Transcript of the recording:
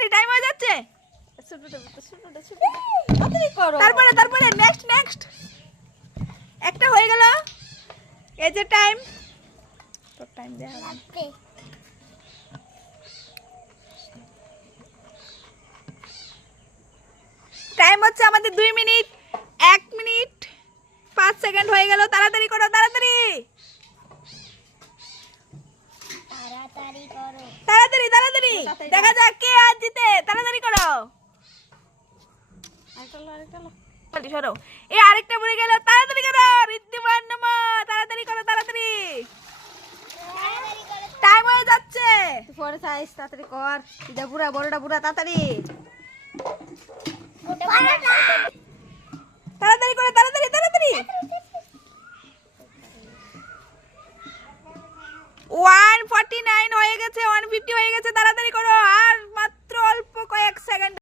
তাড়াতাড়ি টাইম হয়ে যাচ্ছে। তারপরে তারপরে নেক্সট একটা হয়ে গেল। এই যে টাইম, তোর টাইম দেয়া হবে না। টাইম হচ্ছে আমাদের 2 মিনিট 1 মিনিট 5 সেকেন্ড হয়ে গেল। তাড়াতাড়ি করো, তাড়াতাড়ি তাড়াতাড়ি তাড়াতাড়ি, দেখা যাক কে আজ জিতে। তাড়াতাড়ি করো, সরো। এই আরেকটা পড়ে গেল, তাড়াতাড়ি করো ঋদ্ধিমান নামা, তাড়াতাড়ি করো, তাড়াতাড়ি টাইম হয়ে যাচ্ছে। তুই পরে চাইস, তাড়াতাড়ি কর। এটা বুড়া, বড়টা বুড়া, তাড়াতাড়ি। তাড়াতাড়ি করো, তাড়াতাড়ি তাড়াতাড়ি। 149 হয়ে গেছে, 150 হয়ে গেছে, তাড়াতাড়ি করো। আর